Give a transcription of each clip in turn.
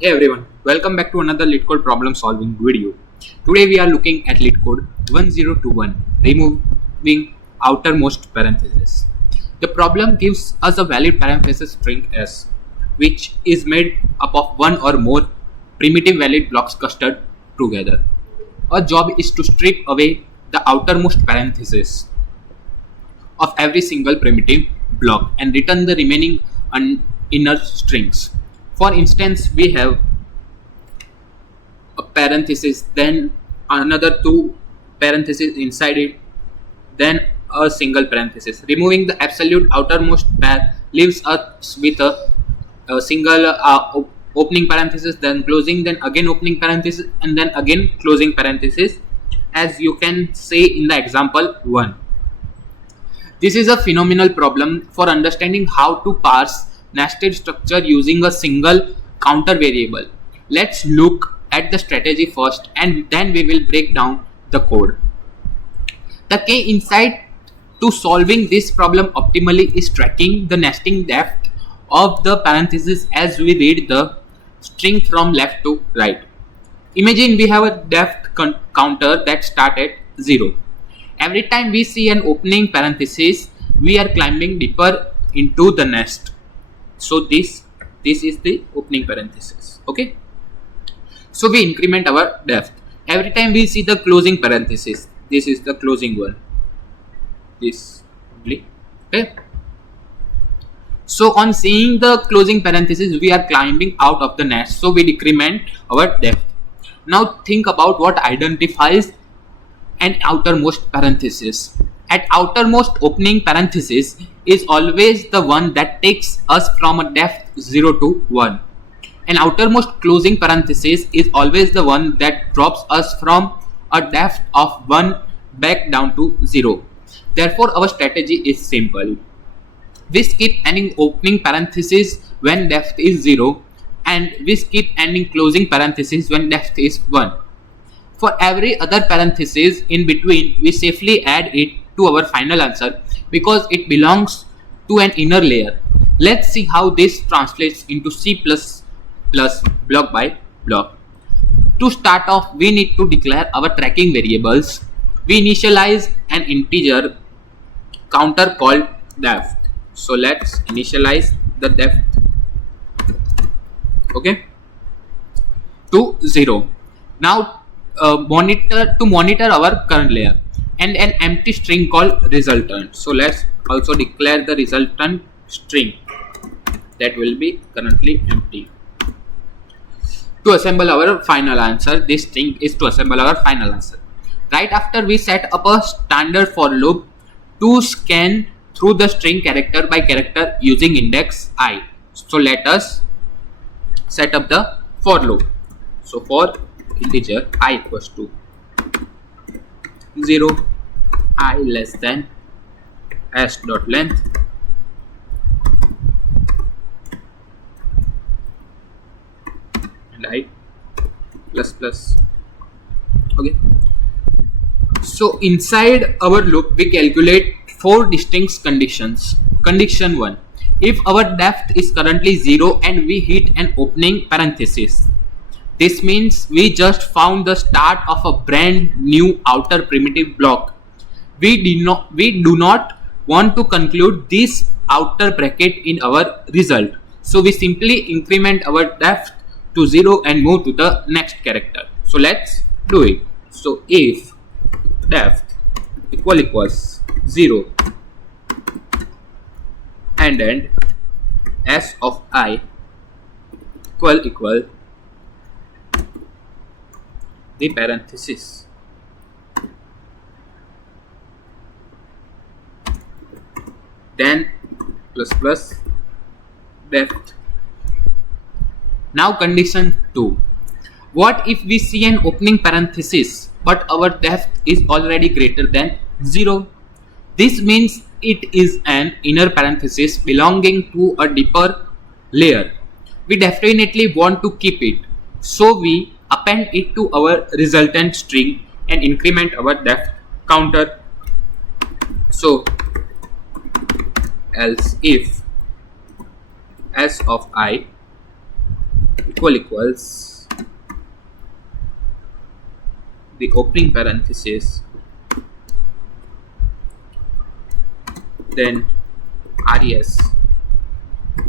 Hey everyone, welcome back to another LeetCode problem solving video. Today we are looking at LeetCode 1021, removing outermost parenthesis. The problem gives us a valid parenthesis string S, which is made up of one or more primitive valid blocks clustered together. Our job is to strip away the outermost parenthesis of every single primitive block and return the remaining inner strings. For instance, we have a parenthesis, then another two parentheses inside it, then a single parenthesis. Removing the absolute outermost pair leaves us with a single opening parenthesis, then closing, then again opening parenthesis, and then again closing parenthesis, as you can say in the example 1. This is a phenomenal problem for understanding how to parse nested structure using a single counter variable. Let's look at the strategy first and then we will break down the code. The key insight to solving this problem optimally is tracking the nesting depth of the parentheses as we read the string from left to right. Imagine we have a depth counter that starts at 0. Every time we see an opening parenthesis, we are climbing deeper into the nest. So this is the opening parenthesis. Okay. So we increment our depth. Every time we see the closing parenthesis, this is the closing one. This only. Okay. So on seeing the closing parenthesis, we are climbing out of the nest. So we decrement our depth. Now think about what identifies an outermost parenthesis. At outermost opening parenthesis is always the one that takes us from a depth 0 to 1. An outermost closing parenthesis is always the one that drops us from a depth of 1 back down to 0. Therefore, our strategy is simple. We skip ending opening parenthesis when depth is 0 and we skip ending closing parenthesis when depth is 1. For every other parenthesis in between, we safely add it to our final answer because it belongs to an inner layer. Let's see how this translates into C++ block by block. To start off, we need to declare our tracking variables. We initialize an integer counter called depth. So let's initialize the depth, okay, to 0. Now monitor our current layer and an empty string called resultant. So let's also declare the resultant string that will be currently empty. To assemble our final answer, this string is to assemble our final answer. Right after, we set up a standard for loop to scan through the string character by character using index I. So let us set up the for loop. So for integer I equals to 0, I less than s dot length and I plus plus. Okay. So inside our loop we calculate 4 distinct conditions. Condition 1: if our depth is currently 0 and we hit an opening parenthesis, this means we just found the start of a brand new outer primitive block. We do not want to conclude this outer bracket in our result. So we simply increment our depth to 0 and move to the next character. So let's do it. So if depth equals 0 and then s of I equal the parenthesis, then plus plus depth. Now condition 2: what if we see an opening parenthesis but our depth is already greater than 0? This means it is an inner parenthesis belonging to a deeper layer. We definitely want to keep it, so we append it to our resultant string and increment our depth counter. So else if s of I equals the opening parenthesis, then res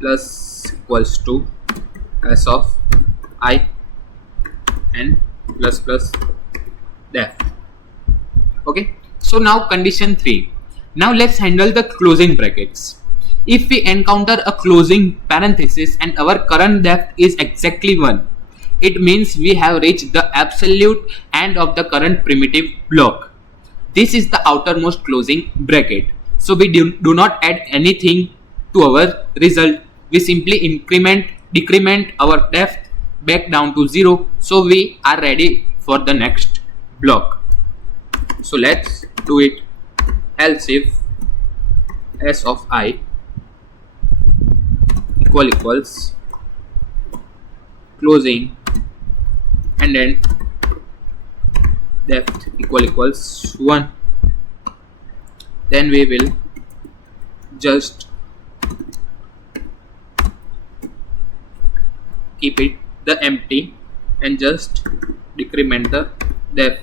plus equals to s of I and plus plus def. Okay, so now condition 3. Now let's handle the closing brackets. If we encounter a closing parenthesis and our current depth is exactly 1, it means we have reached the absolute end of the current primitive block. This is the outermost closing bracket. So we do not add anything to our result. We simply decrement our depth back down to 0. So we are ready for the next block. So let's do it. Else if s of I equals closing and then depth equals 1, then we will just keep it the empty and just decrement the depth.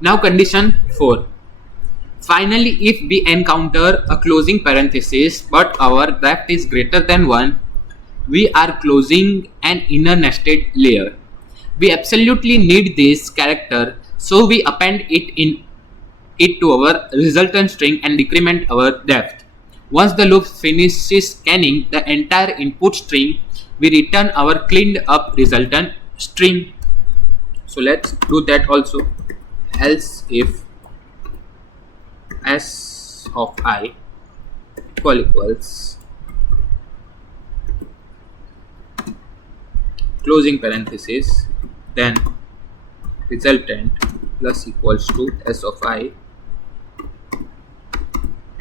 Now condition 4. Finally, if we encounter a closing parenthesis but our depth is greater than 1, we are closing an inner nested layer. We absolutely need this character, so we append it to our resultant string and decrement our depth. Once the loop finishes scanning the entire input string, we return our cleaned up resultant string. So let's do that also. Else if s of I equals closing parenthesis, then resultant plus equals to s of I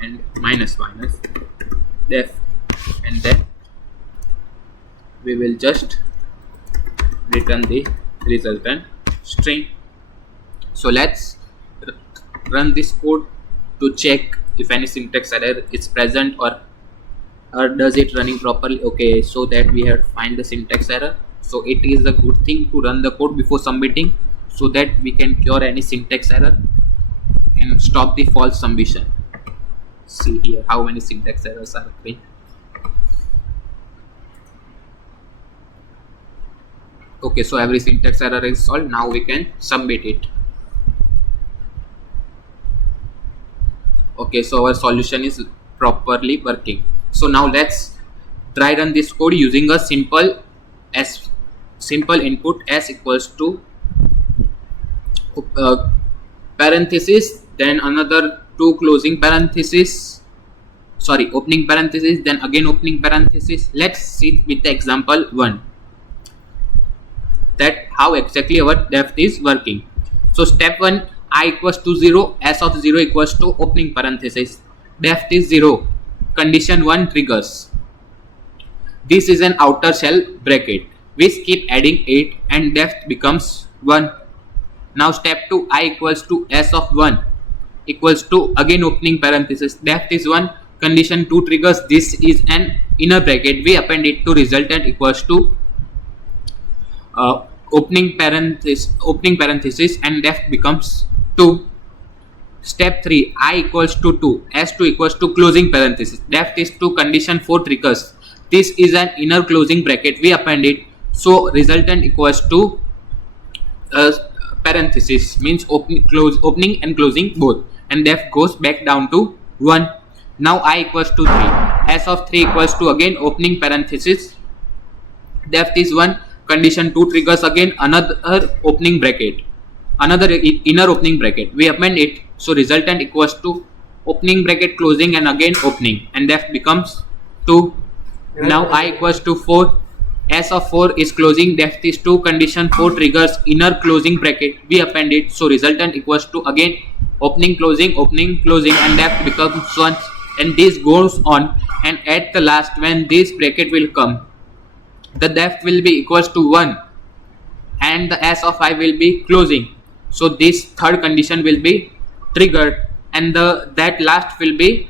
and minus def, and then we will just return the resultant string. So let's run this code to check if any syntax error is present or does it running properly. Okay, so that we have to find the syntax error. So it is a good thing to run the code before submitting so that we can cure any syntax error and stop the false submission. See here how many syntax errors are occurring. Okay, so every syntax error is solved. Now we can submit it. Okay, so our solution is properly working. So now let's try run this code using a simple input s equals to parenthesis, then another two closing parenthesis, opening parenthesis, then again opening parenthesis. Let's see with the example 1 that how exactly our depth is working. So step 1, I equals to 0, s of 0 equals to opening parenthesis, depth is 0, condition 1 triggers. This is an outer shell bracket. We keep adding 8 and depth becomes 1. Now step 2, I equals to s of 1 equals to again opening parenthesis, depth is 1, condition 2 triggers. This is an inner bracket. We append it to resultant equals to opening parenthesis and depth becomes 2. Step 3, I equals to 2, s2 equals to closing parenthesis, depth is 2, condition 4 triggers. This is an inner closing bracket. We append it, so resultant equals to parenthesis, means opening and closing both, and depth goes back down to 1. Now I equals to 3, s of 3 equals to again opening parenthesis, depth is 1, condition 2 triggers again another opening bracket, another inner opening bracket. We append it, so resultant equals to opening bracket closing and again opening, and depth becomes 2. Now I equals to 4, s of 4 is closing, depth is 2, condition 4 triggers inner closing bracket. We append it, so resultant equals to again opening closing and depth becomes 1, and this goes on, and at the last when this bracket will come, the depth will be equals to 1 and the s of I will be closing. So this third condition will be triggered and that last will be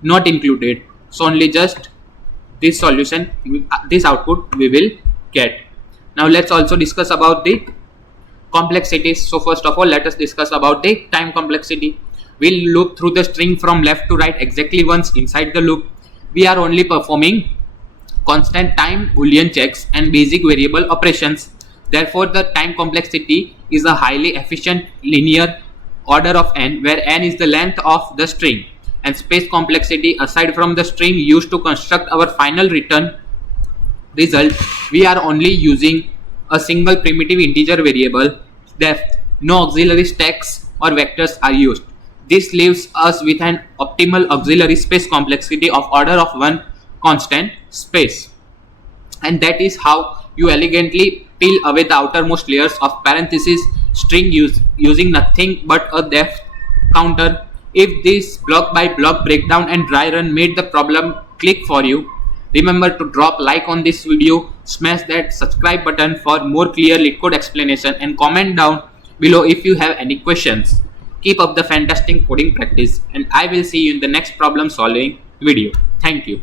not included. So only just this solution, this output we will get. Now let's also discuss about the complexities. So first of all, let us discuss about the time complexity. We'll loop through the string from left to right exactly once. Inside the loop, we are only performing constant time Boolean checks and basic variable operations. Therefore, the time complexity is a highly efficient linear order of n, where n is the length of the string, and space complexity, aside from the string used to construct our final return result, we are only using a single primitive integer variable depth. No auxiliary stacks or vectors are used. This leaves us with an optimal auxiliary space complexity of order of 1 constant space. And that is how you elegantly peel away the outermost layers of parenthesis string using nothing but a depth counter. If this block by block breakdown and dry run made the problem click for you, remember to drop like on this video, smash that subscribe button for more clear LeetCode explanation, and comment down below if you have any questions. Keep up the fantastic coding practice, and I will see you in the next problem solving video. Thank you.